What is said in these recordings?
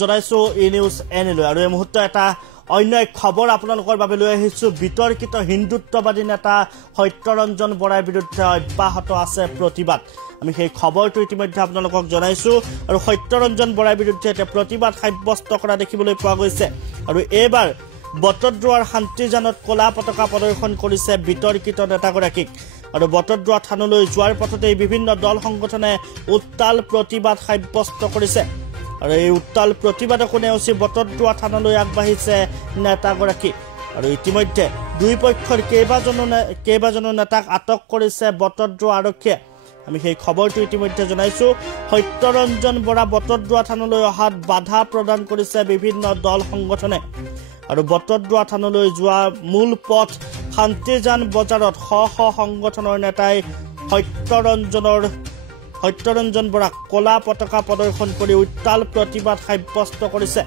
জনাইছো ই নিউজ এনিলৈ আৰু এই মুহূৰ্ত এটা অন্য এক খবৰ আপোনালোকৰ বাবে লৈ আহিছো বিতৰ্কিত হিন্দুত্ববাদী নেতা সত্যৰঞ্জন বৰাৰ বিৰুদ্ধে অব্যাহত আছে প্ৰতিবাদ আমি সেই খবৰটো ইতিমধ্যে আপোনালোকক জনাইছো আৰু সত্যৰঞ্জন বৰাৰ বিৰুদ্ধে এটা প্ৰতিবাদ সাব্যস্ত কৰা দেখিবলৈ পোৱা গৈছে আৰু এইবাৰ বটদ্ৰৱাৰ শান্তিজানত কলা পতাকা প্ৰদৰ্শন কৰিছে বিতৰ্কিত নেতাগৰাকীক আৰু বটদ্ৰৱা থানলৈ যোৱাৰ পথতে বিভিন্ন দল সংগঠনে উত্তাল প্ৰতিবাদ সাব্যস্ত কৰিছে আৰু এই উত্তাল প্ৰতিবাদক নেওচি বটদ্ৰৱা থানলৈ আগবাঢ়িছে নেতাগৰাকী আৰু ইতিমধ্যে দুই পক্ষৰ কেইবাজনো নেতাক আটক কৰিছে বটদ্ৰৱা আৰক্ষীয়ে আমি সেই খবৰটো ইতিমধ্যে জনাইছো সত্যৰঞ্জন বৰা বটদ্ৰৱা থানলৈ অহাত বাধা প্ৰদান কৰিছে বিভিন্ন দল সংগঠনে আৰু বটদ্ৰৱা থানলৈ যোৱা মূল পথ শান্তিজান বজাৰত শ সংগঠনৰ নেতাই সত্যৰঞ্জন বৰাক কলা পতাকা প্ৰদৰ্শন কৰি উত্তাল প্ৰতিবাদ সাব্যস্ত কৰিছে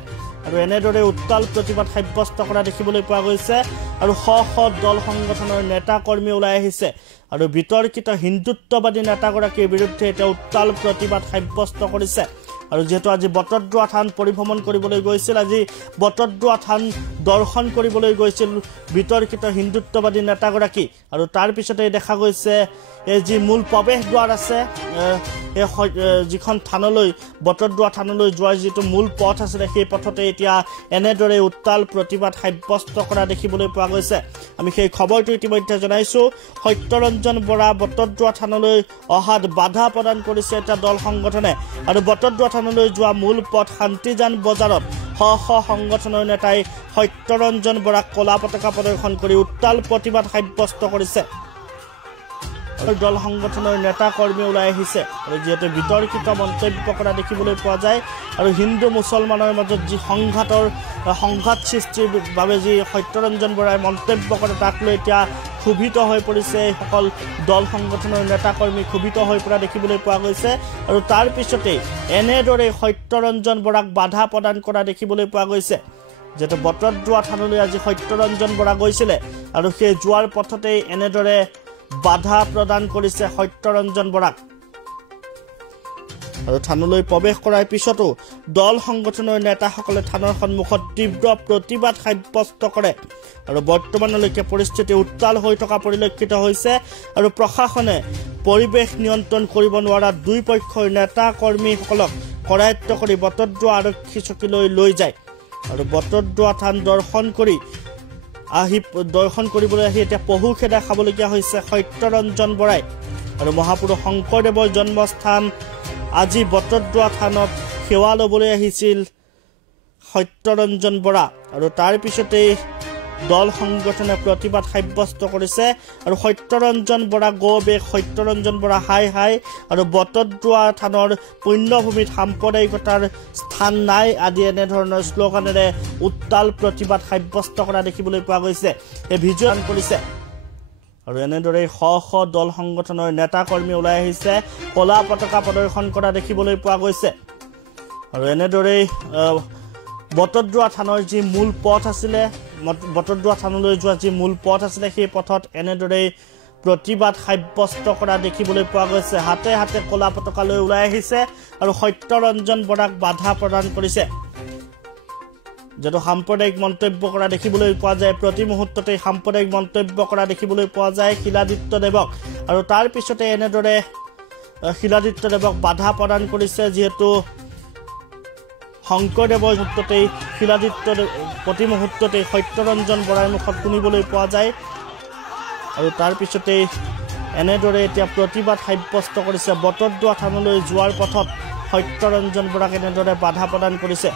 আৰু এনেদৰে উত্তাল প্ৰতিবাদ সাব্যস্ত কৰা দেখিবলৈ পোৱা গৈছে আৰু শ দল সংগঠনৰ নেতা কৰ্মী ওলাই আহিছে আৰু বিতৰ্কিত হিন্দুত্ববাদী নেতাগৰাকীৰ বিৰুদ্ধে এটা উত্তাল প্ৰতিবাদ সাব্যস্ত কৰিছে আৰু যেহেতু আজি বটদ্ৰৱা থান পৰিভ্ৰমণ কৰিবলৈ গৈছিল আজি বটদ্ৰৱা থান দৰ্শন কৰিবলৈ গৈছিল বিতৰ্কিত হিন্দুত্ববাদী নেতাগৰাকী আৰু তাৰ পিছতে দেখা গৈছে এই যি মূল প্ৰৱেশ দ্বাৰ আছে যিখন থানলৈ বটদ্ৰৱা থানলৈ যোৱাৰ যিটো মূল পথ আছিলে সেই পথতে এতিয়া এনেদৰে উত্তাল প্ৰতিবাদ সাব্যস্ত কৰা দেখিবলৈ পোৱা গৈছে আমি সেই খবৰটো ইতিমধ্যে জনাইছো সত্যৰঞ্জন বৰা বটদ্ৰৱা থানলৈ অহাত বাধা প্ৰদান কৰিছে এটা দল সংগঠনে আৰু বটদ্ৰৱা থানলৈ যোৱা মূল পথ শান্তিজান বজাৰত শ সংগঠনৰ নেতাই সত্যৰঞ্জন বৰাক কলা পতাকা প্ৰদৰ্শন কৰি উত্তাল প্ৰতিবাদ সাব্যস্ত কৰিছে দল সংগঠনৰ নেতা কৰ্মী ওলাই আহিছে আৰু যেহেতু বিতৰ্কিত মন্তব্য কৰা দেখিবলৈ পোৱা যায় আৰু হিন্দু মুছলমানৰ মাজত যি সংঘাত সৃষ্টিৰ বাবে যি সত্যৰঞ্জন বৰাই মন্তব্য কৰে তাক লৈ এতিয়া ক্ষোভিত হৈ পৰিছে সকল দল সংগঠনৰ নেতা কৰ্মী ক্ষোভিত হৈ পৰা দেখিবলৈ পোৱা গৈছে আৰু তাৰ পিছতেই এনেদৰে সত্যৰঞ্জন বৰাক বাধা প্ৰদান কৰা দেখিবলৈ পোৱা গৈছে যেটো বটদ্ৰৱা থানলৈ আজি সত্যৰঞ্জন বৰা গৈছিলে আৰু সেই যোৱাৰ পথতেই এনেদৰে বাধা প্ৰদান কৰিছে সত্যৰঞ্জন বৰাক আৰু থানলৈ প্ৰৱেশ কৰাৰ পিছতো দল সংগঠনৰ নেতাসকলে থানৰ সন্মুখত তীব্ৰ প্ৰতিবাদ সাব্যস্ত কৰে আৰু বৰ্তমানলৈকে পৰিস্থিতি উত্তাল হৈ থকা পৰিলক্ষিত হৈছে আৰু প্ৰশাসনে পৰিৱেশ নিয়ন্ত্ৰণ কৰিব নোৱাৰা দুই পক্ষৰ নেতা কৰ্মীসকলক কৰায়ত্ব কৰি বটদ্ৰৱা আৰক্ষী চকীলৈ লৈ যায় আৰু বটদ্ৰৱা থান দৰ্শন কৰিবলৈ আহি এতিয়া পহু খেদা খাবলগীয়া হৈছে সত্যৰঞ্জন বৰাই আৰু মহাপুৰুষ শংকৰদেৱৰ জন্মস্থান আজি বটদ্ৰৱা থানত সেৱা ল'বলৈ আহিছিল সত্যৰঞ্জন বৰা আৰু তাৰ পিছতেই দল সংগঠনে প্ৰতিবাদ সাব্যস্ত কৰিছে আৰু সত্যৰঞ্জন বৰা গৌবেশ সত্যৰঞ্জন বৰা হাই আৰু বটদ্ৰৱা থানৰ পুণ্যভূমিত সাম্প্ৰদায়িকতাৰ স্থান নাই আদি এনেধৰণৰ শ্লোগানেৰে উত্তাল প্ৰতিবাদ সাব্যস্ত কৰা দেখিবলৈ পোৱা গৈছে এই ভিজুৱেল কৰিছে আৰু এনেদৰে শ দল সংগঠনৰ নেতা কৰ্মী ওলাই আহিছে কলা পতাকা প্ৰদৰ্শন কৰা দেখিবলৈ পোৱা গৈছে আৰু এনেদৰে বটদ্ৰৱা থানৰ যি মূল পথ আছিলে বটদ্ৰৱা থানলৈ যোৱা যি মূল পথ আছিলে সেই পথত এনেদৰে প্ৰতিবাদ সাব্যস্ত কৰা দেখিবলৈ পোৱা গৈছে হাতে হাতে কলা পতাকা লৈ ওলাই আহিছে আৰু সত্যৰঞ্জন বৰাক বাধা প্ৰদান কৰিছে যেটো সাম্প্ৰদায়িক মন্তব্য কৰা দেখিবলৈ পোৱা যায় প্ৰতি মুহূৰ্ততে সাম্প্ৰদায়িক মন্তব্য কৰা দেখিবলৈ পোৱা যায় শিলাদিত্য দেৱক আৰু তাৰ পিছতে এনেদৰে শিলাদিত্য দেৱক বাধা প্ৰদান কৰিছে যেহেতু শংকৰদেৱৰ মুহূৰ্ততেই শিলাদিত্য প্ৰতি মুহূৰ্ততেই সত্যৰঞ্জন বৰাৰ মুখত শুনিবলৈ পোৱা যায় আৰু তাৰ পিছতেই এনেদৰে এতিয়া প্ৰতিবাদ সাব্যস্ত কৰিছে বটদ্ৰৱা থানলৈ যোৱাৰ পথত সত্যৰঞ্জন বৰাক এনেদৰে বাধা প্ৰদান কৰিছে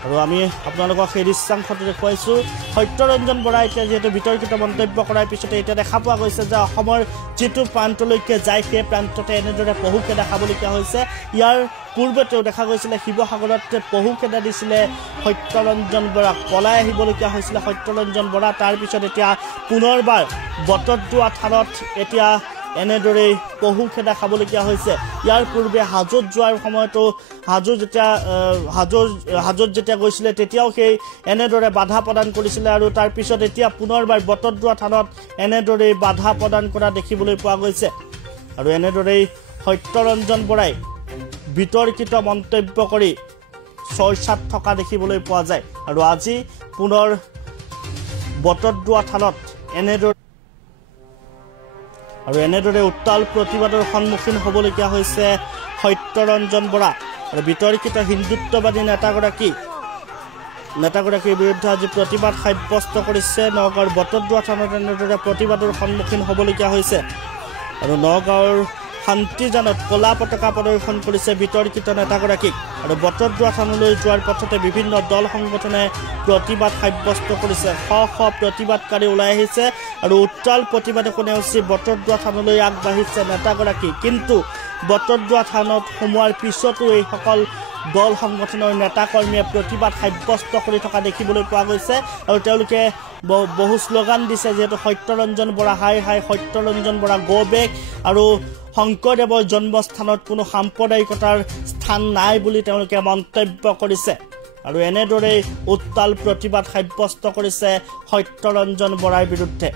আৰু আমি আপোনালোকক সেই দৃশ্যাংশটো দেখুৱাইছো সত্যৰঞ্জন বৰা এতিয়া যেহেতু বিতৰ্কিত মন্তব্য কৰাৰ পিছতে এতিয়া দেখা পোৱা গৈছে যে অসমৰ যিটো প্ৰান্তলৈকে যায় সেই প্ৰান্ততে এনেদৰে পহু খেদা খাবলগীয়া হৈছে ইয়াৰ পূৰ্বতেও দেখা গৈছিলে শিৱসাগৰত পহু খেদা দিছিলে সত্যৰঞ্জন বৰাক পলাই আহিবলগীয়া হৈছিলে সত্যৰঞ্জন বৰা তাৰ পিছত এতিয়া পুনৰবাৰ বটদ্ৰৱা থানত এতিয়া এনেদৰে পহু খেদা খাবলগীয়া হৈছে ইয়াৰ পূৰ্বে হাজোত যোৱাৰ সময়তো হাজোত যেতিয়া গৈছিলে তেতিয়াও সেই এনেদৰে বাধা প্ৰদান কৰিছিলে আৰু তাৰ পিছত এতিয়া পুনৰবাৰ বটদ্ৰৱা থানত এনেদৰে বাধা প্ৰদান কৰা দেখিবলৈ পোৱা গৈছে আৰু এনেদৰে সত্যৰঞ্জন বৰাই বিতৰ্কিত মন্তব্য কৰি চৰ্চাত থকা দেখিবলৈ পোৱা যায় আৰু আজি পুনৰ বটদ্ৰৱা থানত এনেদৰে উত্তাল প্ৰতিবাদৰ সন্মুখীন হ'বলগীয়া হৈছে সত্যৰঞ্জন বৰা আৰু বিতৰ্কিত হিন্দুত্ববাদী নেতাগৰাকীৰ বিৰুদ্ধে আজি প্ৰতিবাদ সাব্যস্ত কৰিছে নগাঁৱৰ বটদ্ৰৱা থানত এনেদৰে প্ৰতিবাদৰ সন্মুখীন হ'বলগীয়া হৈছে আৰু নগাঁৱৰ শান্তিজানত কলা পতাকা প্ৰদৰ্শন কৰিছে বিতৰ্কিত নেতাগৰাকীক আৰু বটদ্ৰৱা থানলৈ যোৱাৰ পথতে বিভিন্ন দল সংগঠনে প্ৰতিবাদ সাব্যস্ত কৰিছে শ প্ৰতিবাদকাৰী ওলাই আহিছে আৰু উত্তাল প্ৰতিবাদে নেওচি বটদ্ৰৱা থানলৈ আগবাঢ়িছে নেতাগৰাকী কিন্তু বটদ্ৰৱা থানত সোমোৱাৰ পিছতো এইসকল দল সংগঠনৰ নেতাকৰ্মীয়ে প্ৰতিবাদ সাব্যস্ত কৰি থকা দেখিবলৈ পোৱা গৈছে আৰু তেওঁলোকে বহু শ্লোগান দিছে যিহেতু সত্যৰঞ্জন বৰা হাই হাই সত্যৰঞ্জন বৰা গো বেক আৰু শংকৰদেৱৰ জন্মস্থানত কোনো সাম্প্ৰদায়িকতাৰ স্থান নাই বুলি তেওঁলোকে মন্তব্য কৰিছে আৰু এনেদৰে উত্তাল প্ৰতিবাদ সাব্যস্ত কৰিছে সত্যৰঞ্জন বৰাৰ বিৰুদ্ধে